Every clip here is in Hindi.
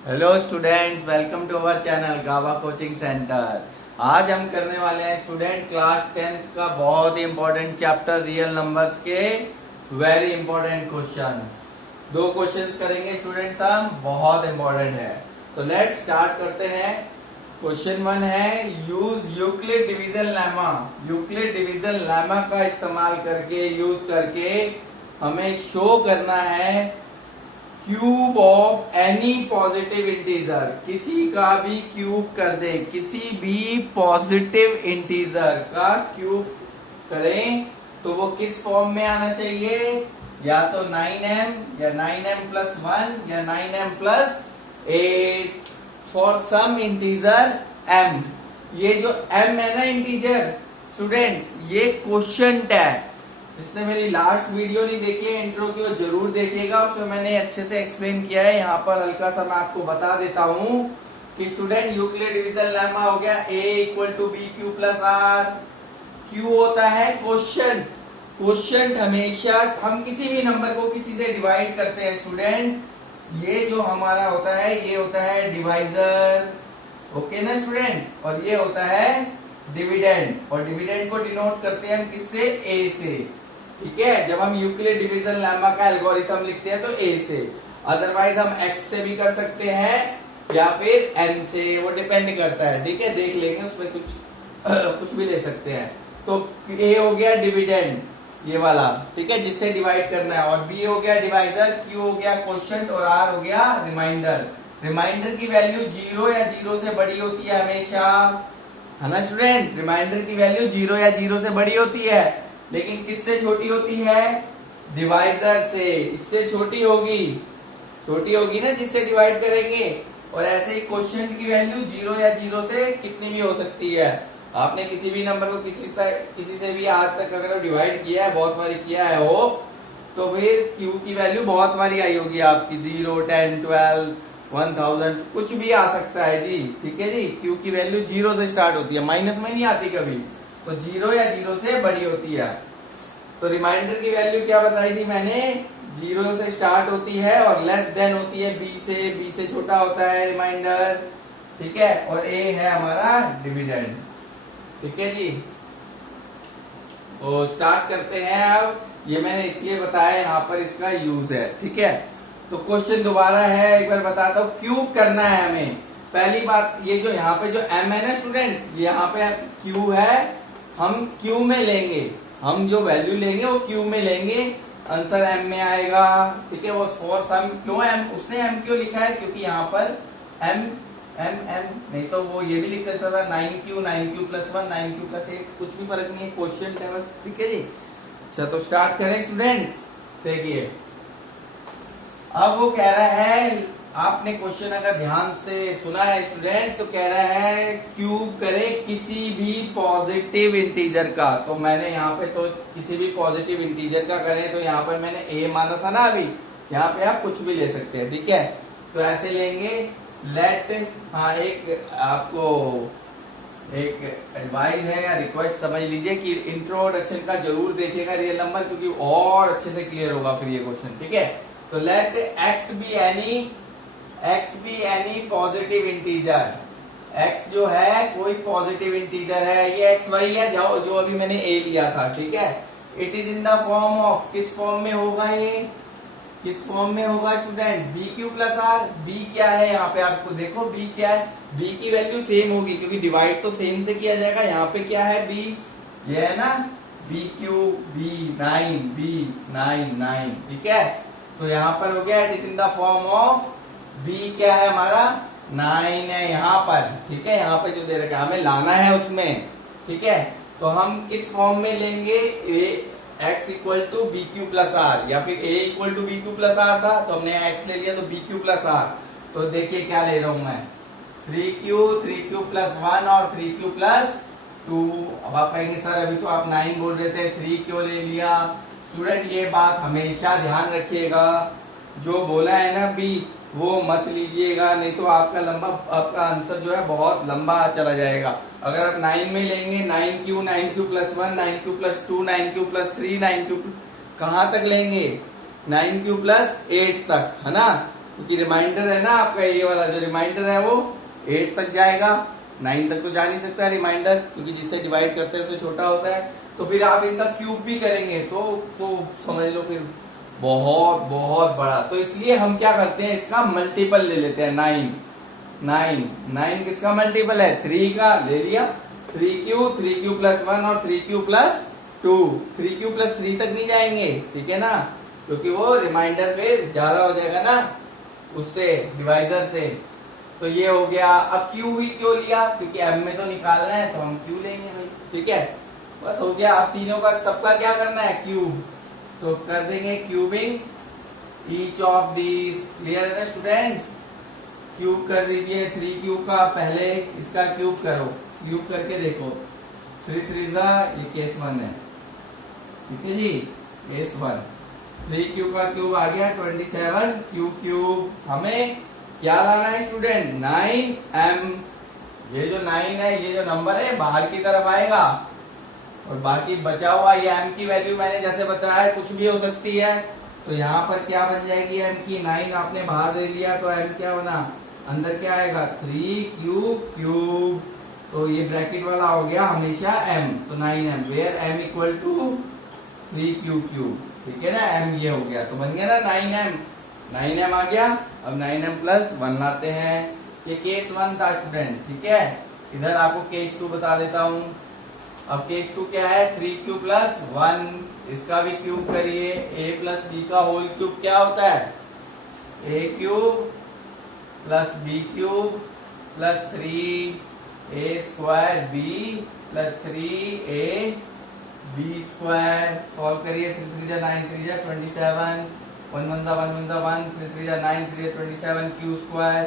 Hello students, welcome to our channel Gava coaching centre. आज हम करने वाले हैं स्टूडेंट क्लास 10th का बहुत ही इंपॉर्टेंट चैप्टर रियल नंबर्स के वेरी इंपॉर्टेंट क्वेश्चंस। दो क्वेश्चंस करेंगे स्टूडेंट्स, हम बहुत इंपॉर्टेंट है। तो लेट्स स्टार्ट करते हैं। क्वेश्चन 1 है use Euclid division lemma. Euclid division lemma का इस्तेमाल करके यूज करके हमें शो करना है cube of any positive integer. किसी का भी क्यूब कर दे, किसी भी पॉजिटिव इंटीजर का क्यूब करें तो वो किस फॉर्म में आना चाहिए, या तो 9m या 9m प्लस 1 या 9m plus 8 for some integer m। ये जो m है ना इंटीजर स्टूडेंट्स, ये क्वोशिएंट है। जिसने मेरी लास्ट वीडियो नहीं देखी है इंट्रो की, वो जरूर देखिएगा। उसमें मैंने अच्छे से एक्सप्लेन किया है। यहाँ पर हल्का सा मैं आपको बता देता हूँ कि स्टूडेंट यूक्लिड डिवीजन लेमा हो गया a equal to B Q plus R. Q होता है क्वोशिएंट। क्वोशिएंट हमेशा हम किसी भी नंबर को किसी से डिवाइड करते हैं स्टूडेंट, ये जो हमारा होता है ये होता है डिवाइजर, ओके ना स्टूडेंट। और ये होता है डिविडेंड, और डिविडेंड को डिनोट करते हैं हम किससे, a से। ठीक है, जब हम यूक्लिड डिवीजन लेमा का एल्गोरिथम लिखते हैं तो a से, अदरवाइज हम x से भी कर सकते हैं या फिर n से, वो डिपेंड करता है। ठीक है, देख लेंगे उसमें कुछ भी ले सकते हैं। तो a हो गया डिविडेंड ये वाला, ठीक है, जिससे डिवाइड करना है, और b हो गया डिवाइजर, q हो गया क्वोशिएंट और r हो गया रिमाइंडर। रिमाइंडर की वैल्यू 0 या 0 से बड़ी होती है हमेशा, है ना स्टूडेंट। रिमाइंडर की वैल्यू 0 या 0 से बड़ी होती है, लेकिन किससे छोटी होती है, डिवाइजर से। इससे छोटी होगी ना जिससे डिवाइड करेंगे। और ऐसे ही क्वोशिएंट की वैल्यू 0 या 0 से कितनी भी हो सकती है। आपने किसी भी नंबर को किसी से भी आज तक अगर डिवाइड किया है, बहुत बार किया है वो, तो फिर क्यू की वैल्यू बहुत बारी आई होगी आपकी, 0, 10, 12, 1000 कुछ भी आ सकता है जी। ठीक है जी, क्यू की वैल्यू 0 से स्टार्ट होती है, माइनस में नहीं आती कभी, तो 0 या 0 से बड़ी होती है। तो रिमाइंडर की वैल्यू क्या बताई थी मैंने, 0 से स्टार्ट होती है और लेस देन होती है b से छोटा होता है रिमाइंडर। ठीक है, और a है हमारा डिविडेंड। ठीक है जी, तो स्टार्ट करते हैं। अब ये मैंने इसलिए बताया, यहाँ पर इसका यूज है। ठीक है, तो क्वेश्चन दोबारा है, एक बार बताता हूँ। क्यूब करना है हमें। पहली बात, ये जो यहाँ पे जो m है ना स्टूडेंट, यहाँ पे q है, हम q में लेंगे, हम जो वैल्यू लेंगे वो q में लेंगे, आंसर m में आएगा। ठीक है, वो फॉर सम, क्यों m, उसने m क्यों लिखा है, क्योंकि यहाँ पर m नहीं तो वो ये भी लिख सकता था 9q प्लस 1, 9q प्लस 8, कुछ भी फर्क नहीं है, क्वेश्चन है बस। ठीक है जी, अच्छा तो स्टार्ट करें स्टूडेंट्स। देखिए अब वो कह रहा है, आपने क्वेश्चन अगर ध्यान से सुना है स्टूडेंट्स, तो कह रहा है क्यूब करे किसी भी पॉजिटिव इंटीजर का। तो मैंने यहाँ पे तो किसी भी पॉजिटिव इंटीजर का करें, तो यहाँ पर मैंने a माना था ना, अभी यहाँ पे आप कुछ भी ले सकते हैं। ठीक है, तो ऐसे लेंगे लेट, हाँ एक आपको एक एडवाइस है या रिक्वेस्ट समझ लीजिए कि इंट्रोडक्शन का जरूर देखिएगा रियल नंबर, क्योंकि और अच्छे से क्लियर होगा फिर ये क्वेश्चन। ठीक है, तो let x be any positive integer. x जो है कोई पॉजिटिव इंटीजर है, ये x y है जो अभी मैंने a लिया था। ठीक है, it is in the form of, किस फॉर्म में होगा ये, किस फॉर्म में होगा student, B Q plus R. B क्या है यहाँ पे, आपको देखो बी क्या है, बी की वैल्यू सेम होगी क्योंकि डिवाइड तो सेम से किया जाएगा। यहाँ पे क्या है, बी ये है ना, बी क्यू बी 9। ठीक है, तो यहाँ पर हो गया it is in the form of, B क्या है हमारा 9 है यहाँ पर। ठीक है, यहाँ पे जो दे रखा है हमें लाना है उसमें। ठीक है, तो हम किस फॉर्म में लेंगे, x equal to B Q plus R, या फिर a equal to B Q plus R था तो हमने x ले लिया, तो बी क्यू प्लस आर। तो देखिए क्या ले रहा हूं मैं, 3q प्लस 1 और 3q प्लस 2। अब आप कहेंगे सर अभी तो आप 9 बोल रहे थे, 3 क्यों ले लिया। स्टूडेंट ये बात हमेशा ध्यान रखिएगा, जो बोला है ना बी वो मत लीजिएगा, नहीं तो आपका आंसर जो है बहुत लंबा चला जाएगा। अगर आप 9 में लेंगे, 9q plus 1, 9q plus 2, 9q plus 3, 9q कहाँ तक लेंगे, 9q प्लस 8 तक, है ना। क्योंकि रिमाइंडर है ना आपका, ये वाला जो रिमाइंडर है वो 8 तक जाएगा, 9 तक तो जा नहीं सकता रिमाइंडर, क्योंकि जिससे डिवाइड करते हैं उससे छोटा होता है। तो फिर आप इनका क्यूब भी करेंगे तो समझ लो फिर बहुत बहुत बड़ा। तो इसलिए हम क्या करते हैं, इसका मल्टीपल ले लेते हैं। 9 किसका मल्टीपल है, 3 का ले लिया। 3 क्यू प्लस 1 और 3 क्यू प्लस 2, 3 क्यू प्लस 3 तक नहीं जाएंगे, ठीक है ना, क्योंकि वो रिमाइंडर फिर ज्यादा हो जाएगा ना उससे, डिवाइजर से। तो ये हो गया। अब क्यू ही क्यों लिया, क्योंकि एम में तो निकालना है तो हम क्यू लेंगे भाई, ठीक है, बस हो गया। अब तीनों का सबका क्या करना है, क्यूब, तो कर देंगे cubing each of these. Clear है ना स्टूडेंट्स, क्यूब कर दीजिए। 3 क्यूब का पहले इसका क्यूब करो, क्यूब करके देखो। 3 3 ये केस 1 है, ठीक है जी, केस 1। 3 क्यूब का क्यूब आ गया 27 क्यूब। हमें क्या लाना है स्टूडेंट, 9m। ये जो 9 है, ये जो नंबर है बाहर की तरफ आएगा, और बाकी बचा हुआ ये m की वैल्यू मैंने जैसे बताया है कुछ भी हो सकती है। तो यहाँ पर क्या बन जाएगी m की, 9 आपने बाहर ले लिया तो m क्या बना, अंदर क्या आएगा 3 क्यूब। तो ये ब्रैकेट वाला हो गया हमेशा m, तो 9m, where m equal to 3 cube, ठीक है ना, m ये हो गया, तो बन गया ना 9m आ गया। अब 9m प्लस 1 लाते हैं। ये केस 1 था स्टूडेंट, ठीक है। इधर आपको केस 2 बता देता हूं। अब केस 2 क्या है, 3 क्यूब प्लस 1, इसका भी क्यूब करिए। a प्लस बी का होल क्यूब क्या होता है, a cube plus B cube plus 3a square b plus 3a b square. Solve करिए। 3 3 9, 3 27, 1 1 1 1 1, 3 3 9, 3 27 क्यू स्क्वायर,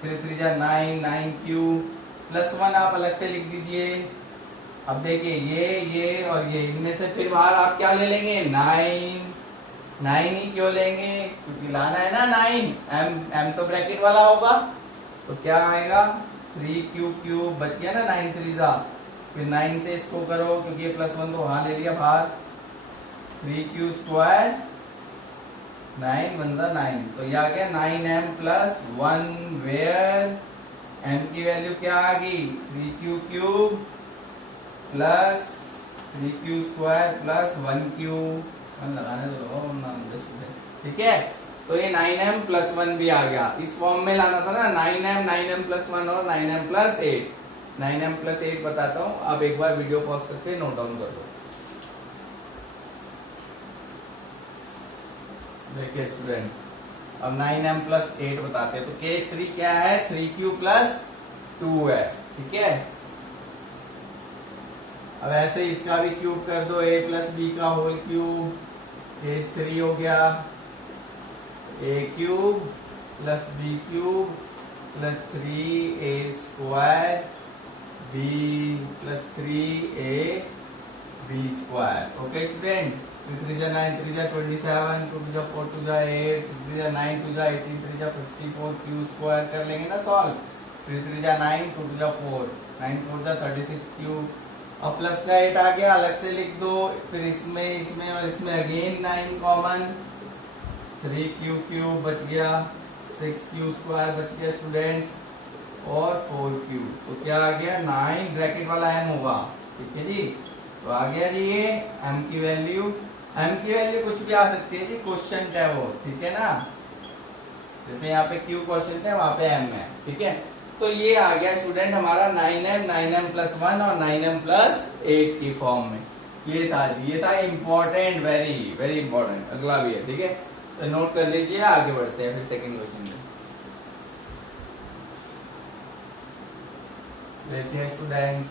3 3 9 क्यू प्लस 1 आप अलग से लिख दीजिए। अब देखिए ये और ये, इनमें से फिर बाहर आप क्या ले लेंगे, 9 ही क्यों लेंगे, क्योंकि लाना है ना 9, m तो ब्रैकेट वाला होगा, तो क्या आएगा 3 क्यू बच गया ना, 9 3 फिर 9 से इसको करो, क्योंकि ये प्लस 1 तो वहां ले लिया बाहर, 3 क्यू स्क्वायर 9 1 9, तो ये आ गया 9m प्लस 1, वेयर m की वैल्यू क्या आ गई, 3 cube plus 3 Q square plus 1 Q, लगाने दो, ठीक है। तो ये 9m प्लस 1 भी आ गया। इस फॉर्म में लाना था ना, 9m प्लस 1 और 9m प्लस 8। 9m प्लस 8 बताता हूँ, आप एक बार वीडियो पॉज करके नोट डाउन कर दो। देखिए स्टूडेंट, अब 9m प्लस 8 बताते हैं। तो केस 3 क्या है, 3 क्यू प्लस 2 है, ठीक है। अब ऐसे इसका भी क्यूब कर दो, a प्लस बी का होल क्यूब, केस 3 हो गया a cube plus B cube plus 3a square b plus 3a b square. Okay student, 3 3 9, 3 27, 2 4 2 8, 3 3 9 2 18, 3 54 Q square कर लेंगे ना सॉल्व। 3 3 9, 2 4, 9 4 36 क्यू। अब प्लस का 8 आ गया, अलग से लिख दो, फिर इसमें और इसमें अगेन 9 कॉमन, 3 क्यू बच गया, 6 क्यू स्क्वायर बच गया स्टूडेंट्स, और 4 क्यू। तो क्या आ गया, 9 ब्रैकेट वाला m होगा, ठीक है जी। तो आ गया जी ये m की वैल्यू कुछ भी आ सकती है जी, क्वेश्चन है वो, ठीक है ना। जैसे यहाँ पे क्यू क्वेश्चन है, वहां पे m है, ठीक है। तो ये आ गया स्टूडेंट हमारा 9m प्लस 1 और 9m प्लस 8 की फॉर्म में। ये था इम्पोर्टेंट, वेरी वेरी इंपॉर्टेंट। अगला भी है, ठीक है, तो नोट कर लीजिए। आगे बढ़ते हैं फिर सेकंड क्वेश्चन में। देखिए स्टूडेंट्स,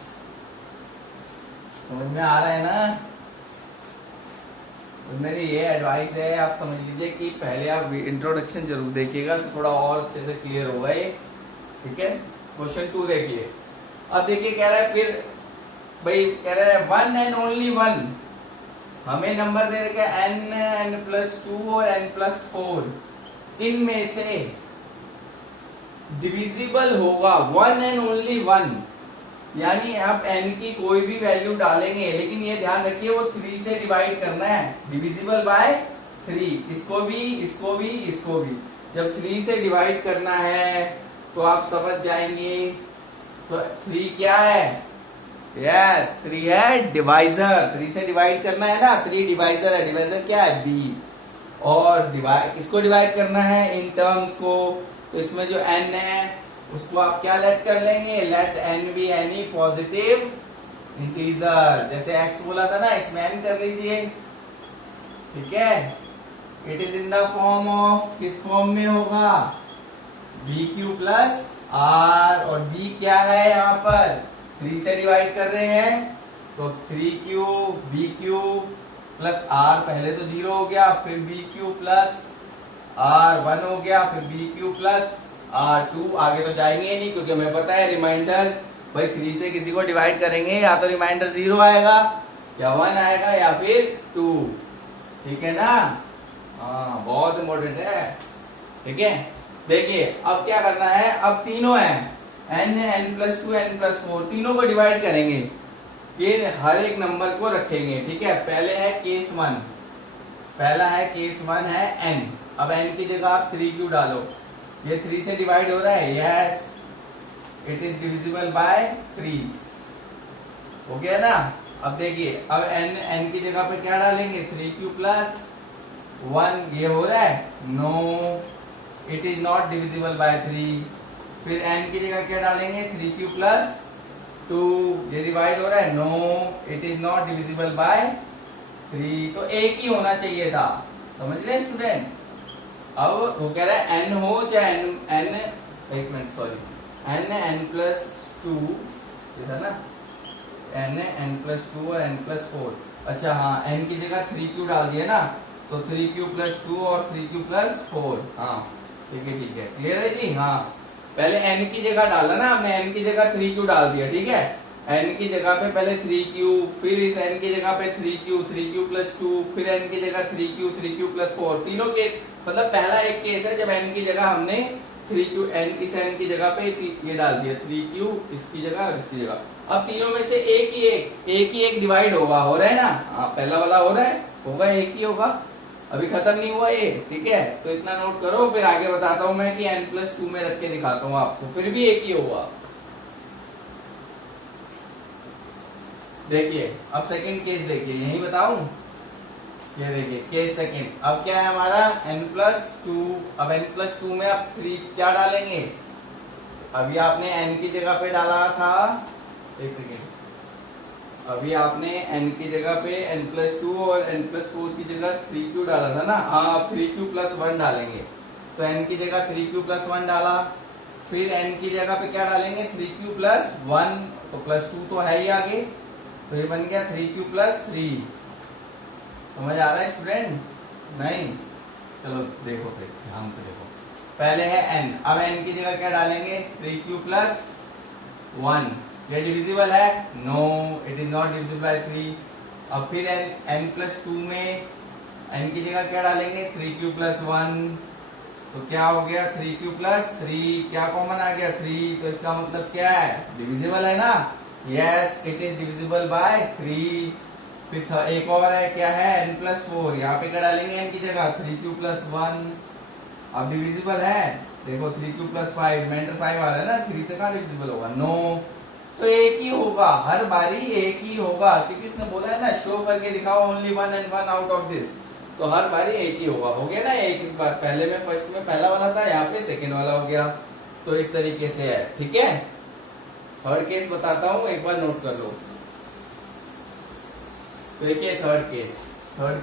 समझ में आ रहा है ना। तो मेरी ये एडवाइस है, आप समझ लीजिए कि पहले आप इंट्रोडक्शन जरूर देखिएगा, तो थोड़ा और अच्छे से क्लियर होगा ये, ठीक है। क्वेश्चन 2 देखिए। अब देखिए कह रहा है, फिर भाई कह रहा है 1 एंड ओनली 1, हमें नंबर दे रखा है n प्लस 2 और n प्लस 4, इनमें से डिविजिबल होगा 1 एंड ओनली 1, यानी आप n की कोई भी वैल्यू डालेंगे, लेकिन ये ध्यान रखिए वो 3 से डिवाइड करना है, डिविजिबल बाय 3, इसको भी इसको भी इसको भी। जब 3 से डिवाइड करना है तो आप समझ जाएंगे। तो 3 क्या है? यस 3 है डिवाइजर। 3 से डिवाइड करना है ना, 3 डिवाइजर है। डिवाइजर क्या है? बी। और डिवाइड किसको डिवाइड करना है? इन टर्म्स को। तो इसमें जो n है उसको आप क्या लेट कर लेंगे? Let n be any positive integer. जैसे x बोला था ना, इसमें n कर लीजिए, ठीक है। It is in the form of, किस फॉर्म में होगा? B Q plus R. और b क्या है? यहाँ पर 3 से डिवाइड कर रहे हैं तो 3q B Q plus are, पहले तो 0 हो गया, फिर बी क्यू प्लस आर 1 हो गया, फिर बी क्यू प्लस आर 2। आगे तो जाएंगे नहीं क्योंकि हमें पता है रिमाइंडर भाई 3 से किसी को डिवाइड करेंगे या तो रिमाइंडर 0 आएगा या 1 आएगा या फिर 2, ठीक है ना। हाँ बहुत इंपॉर्टेंट है, ठीक है। देखिए अब क्या करना है, अब तीनों है n, n+2, n+4, तीनों को डिवाइड करेंगे। ये हर एक नंबर को रखेंगे, ठीक है। पहले है केस 1, पहला है केस 1 है n। अब n की जगह आप 3q डालो। ये 3 से डिवाइड हो रहा है, yes it is divisible by 3, हो गया ना। अब देखिए अब n की जगह पे क्या डालेंगे? 3q plus 1। ये हो रहा है? No, it is not divisible by 3। फिर n की जगह क्या डालेंगे? 3q plus 2। ये डिवाइड हो रहा है? No, it is not divisible by 3। तो एक ही होना चाहिए था, समझ रहे स्टूडेंट। अब वो कह रहा है n हो चाहे n, एक मिनट सॉरी, n+2 था ना, n+2 और n+4। अच्छा हाँ, n की जगह 3q डाल दिया ना, तो 3q+2 और 3q+4। हाँ ठीक है, क्लियर है जी। हाँ पहले n की जगह डाला ना हमने, n की जगह 3q डाल दिया, ठीक है। n की जगह पे पहले 3q, फिर इस n की जगह पे 3q, 3q+2, फिर n की जगह 3q, 3q+4। तीनों केस, मतलब पहला एक केस है जब n की जगह हमने 3q, n इस n की जगह पे ये डाल दिया 3q, इसकी जगह और इसकी जगह। अब तीनों में से एक ही एक डिवाइड होगा, हो रहा है ना। हाँ पहला वाला हो रहा है, होगा एक ही होगा, अभी खत्म नहीं हुआ ये, ठीक है। तो इतना नोट करो, फिर आगे बताता हूं मैं कि n+2 में रख के दिखाता हूं आपको, फिर भी एक ही होगा। देखिए अब सेकंड केस देखिए, यही बताऊं। ये देखिए केस सेकंड। अब क्या है हमारा? n+2। अब n+2 में आप 3 क्या डालेंगे? अभी आपने n की जगह पे डाला था, एक सेकेंड, अभी आपने n की जगह पे n+2 और n+4 की जगह 3q डाला था ना। हाँ 3q+1 डालेंगे, तो n की जगह 3q+1 डाला, फिर n की जगह पे क्या डालेंगे? 3q+1, तो +2 तो है ही आगे, तो ये बन गया 3q+3। समझ आ रहा है स्टूडेंट? नहीं? चलो देखो फिर ध्यान से देखो। पहले है n, अब n की जगह क्या डालेंगे? 3q+1। ये डिविजिबल है? No, it is not divisible by 3। अब फिर n+2 में n की जगह क्या डालेंगे? 3q+1। तो क्या हो गया? 3q+3। क्या कॉमन आ गया? 3। तो इसका मतलब क्या है? डिविजिबल है ना। Yes it is divisible by 3। फिर एक और है, क्या है? n+4। यहाँ पे क्या डालेंगे n की जगह? 3q+1। अब डिविजिबल है, देखो 3q+5, रिमाइंडर 5 आ रहा है ना, 3 से कहाँ डिविजिबल होगा? नो। तो एक ही होगा, हर बारी एक ही होगा, क्योंकि इसने बोला है ना शो करके दिखाओ only 1 and 1 out of this. तो हर बारी एक ही होगा, हो गया ना एक। इस बार पहले में फर्स्ट में पहला वाला था, यहाँ पे सेकंड वाला हो गया। तो इस तरीके से है, ठीक है। थर्ड केस बताता हूँ, एक बार नोट कर लो। देखिए थर्ड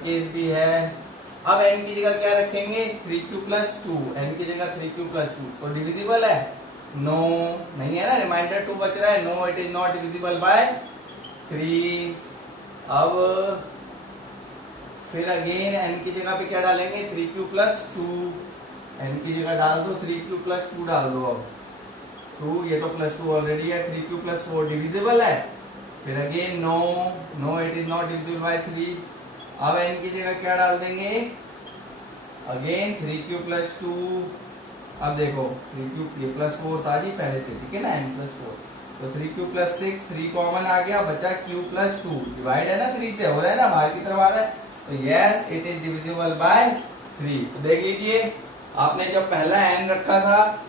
केस भी है। अब n की जगह क्या रखेंगे? 3q+2। n की जगह 3q+2, तो डिविजिबल है? नो, नहीं है ना, रिमाइंडर 2 बच रहा है। No, it is not divisible by 3। अब फिर अगेन n की जगह पे क्या डालेंगे? 3q+2। n की जगह डाल दो 3q+2 डाल दो। अब 2, ये तो +2 ऑलरेडी है। 3q+4 डिविजिबल है? फिर again no, it is not divisible by 3। अब n की जगह क्या डाल देंगे? Again 3q+2। अब देखो 3q, ये +4 था जी पहले से, ठीक है ना, n+4। तो 3q+6, 3 कॉमन आ गया, बचा q+2। डिवाइड है ना 3 से, हो रहा है ना, बाहर की तरफ आ रहा है। तो yes it is divisible by 3। तो देख लीजिए आपने जब पहला n रखा था,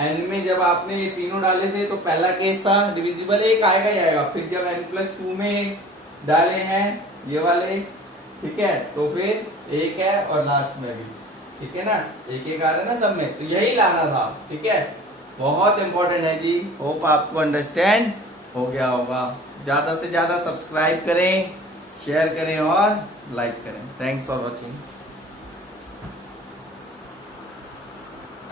n में जब आपने ये तीनों डाले थे तो पहला केस था डिविजिबल एक आएगा ही आएगा। फिर जब n+2 में डाले हैं ये वाले, ठीक है, तो फिर एक है और लास्ट में भी, ठीक है ना, एक एक आ रहा है ना सब में, तो यही लाना था, ठीक है। बहुत इंपॉर्टेंट है जी। होप आपको अंडरस्टैंड हो गया होगा। ज्यादा से ज्यादा सब्सक्राइब करें, शेयर करें और लाइक करें। Thanks for watching.